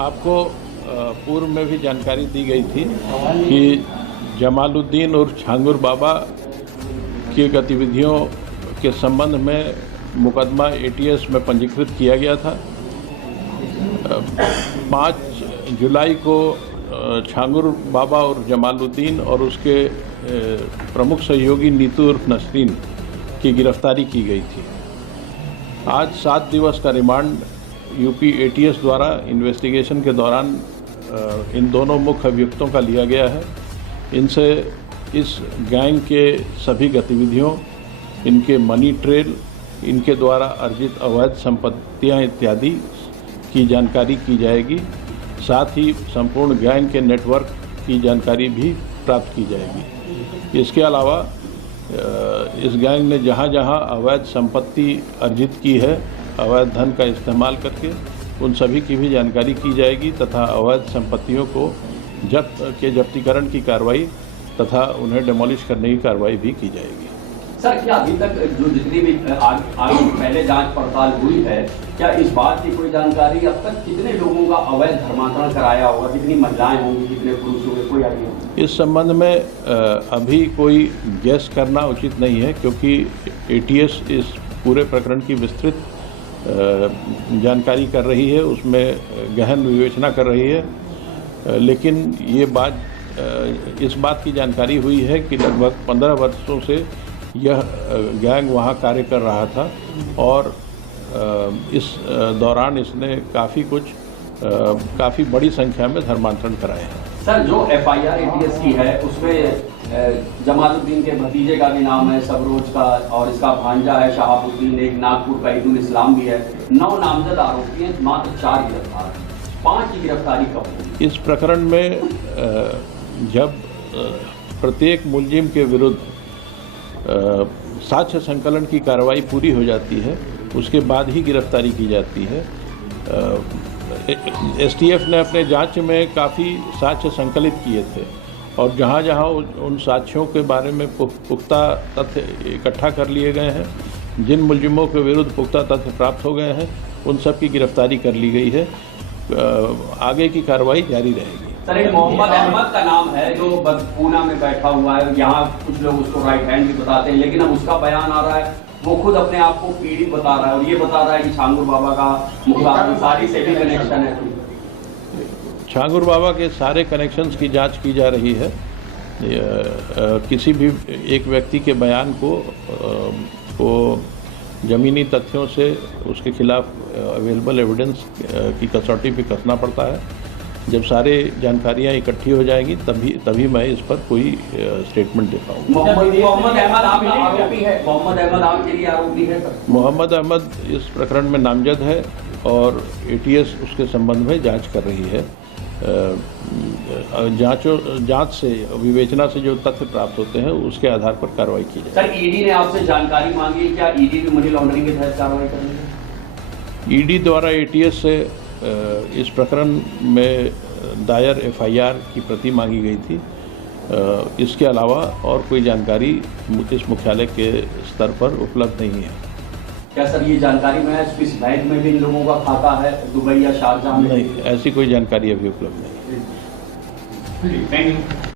आपको पूर्व में भी जानकारी दी गई थी कि जमालुद्दीन और छांगुर बाबा की गतिविधियों के संबंध में मुकदमा एटीएस में पंजीकृत किया गया था। 5 जुलाई को छांगुर बाबा और जमालुद्दीन और उसके प्रमुख सहयोगी नीतू उर्फ नसरीन की गिरफ्तारी की गई थी। आज 7 दिवस का रिमांड यूपी एटीएस द्वारा इन्वेस्टिगेशन के दौरान इन दोनों मुख्य अभियुक्तों का लिया गया है। इनसे इस गैंग के सभी गतिविधियों, इनके मनी ट्रेल, इनके द्वारा अर्जित अवैध संपत्तियां इत्यादि की जानकारी की जाएगी। साथ ही संपूर्ण गैंग के नेटवर्क की जानकारी भी प्राप्त की जाएगी। इसके अलावा इस गैंग ने जहां जहां अवैध संपत्ति अर्जित की है, अवैध धन का इस्तेमाल करके, उन सभी की भी जानकारी की जाएगी तथा अवैध संपत्तियों को जब्तीकरण की कार्रवाई तथा उन्हें डिमोलिश करने की कार्रवाई भी की जाएगी। सर, क्या अभी तक जो जितनी भी आगे पहले जांच पड़ताल हुई है, क्या इस बात की कोई जानकारी अब तक कितने लोगों का अवैध धर्मांतरण कराया होगा, कितनी महिलाएं होंगी, कितने पुरुष होंगे, कोई आइडिया? इस संबंध में अभी कोई गैस करना उचित नहीं है, क्योंकि एटीएस इस पूरे प्रकरण की विस्तृत जानकारी कर रही है, उसमें गहन विवेचना कर रही है। लेकिन ये इस बात की जानकारी हुई है कि लगभग 15 वर्षों से यह गैंग वहाँ कार्य कर रहा था और इस दौरान इसने काफ़ी बड़ी संख्या में धर्मांतरण कराए हैं। सर, जो एफआईआर एटीएस की है उसमें जमालुद्दीन के भतीजे का भी नाम है, सबरोज का, और इसका भांजा है शहाबुद्दीन, एक नागपुर का ईदुल इस्लाम भी है। 9 नामजद आरोपी हैं, मात्र 4 गिरफ्तार, 5 की गिरफ्तारी कब होगी? इस प्रकरण में जब प्रत्येक मुलजिम के विरुद्ध साक्ष्य संकलन की कार्रवाई पूरी हो जाती है, उसके बाद ही गिरफ्तारी की जाती है। एसटीएफ ने अपने जांच में काफ़ी साक्ष्य संकलित किए थे और जहां जहां उन साक्ष्यों के बारे में पुख्ता तथ्य इकट्ठा कर लिए गए हैं, जिन मुलजिमों के विरुद्ध पुख्ता तथ्य प्राप्त हो गए हैं, उन सब की गिरफ्तारी कर ली गई है। आगे की कार्रवाई जारी रहेगी। सर, एक मोहम्मद अहमद का नाम है जो पूना में बैठा हुआ है, यहाँ कुछ लोग उसको राइट हैंड भी बताते हैं, लेकिन अब उसका बयान आ रहा है, वो खुद अपने आप को पीड़ित बता रहा है और ये बता रहा है कि छांगुर बाबा का मुख्तारी से भी कनेक्शन है। छांगुर बाबा के सारे कनेक्शंस की जांच की जा रही है। किसी भी एक व्यक्ति के बयान को ज़मीनी तथ्यों से उसके खिलाफ अवेलेबल एविडेंस की कसौटी पे कसना पड़ता है। जब सारे जानकारियां इकट्ठी हो जाएंगी तभी मैं इस पर कोई स्टेटमेंट दे पाऊंगा। मोहम्मद अहमद आरोपी है? मोहम्मद अहमद आपके लिए आरोपी है? मोहम्मद अहमद इस प्रकरण में नामजद है और एटीएस उसके संबंध में जांच कर रही है। जांच से, विवेचना से जो तथ्य प्राप्त होते हैं उसके आधार पर कार्रवाई की जाए। सर, ईडी ने आपसे जानकारी मांगी, क्या ईडी भी मनी लॉन्ड्रिंग के तहत कार्रवाई करेगी? ईडी द्वारा एटीएस से इस प्रकरण में दायर एफआईआर की प्रति मांगी गई थी। इसके अलावा और कोई जानकारी इस मुख्यालय के स्तर पर उपलब्ध नहीं है। क्या सर ये जानकारी में स्विस बैंक में भी इन लोगों का खाता है, दुबई या शारजाह में? नहीं, ऐसी कोई जानकारी अभी उपलब्ध नहीं है। Thank you.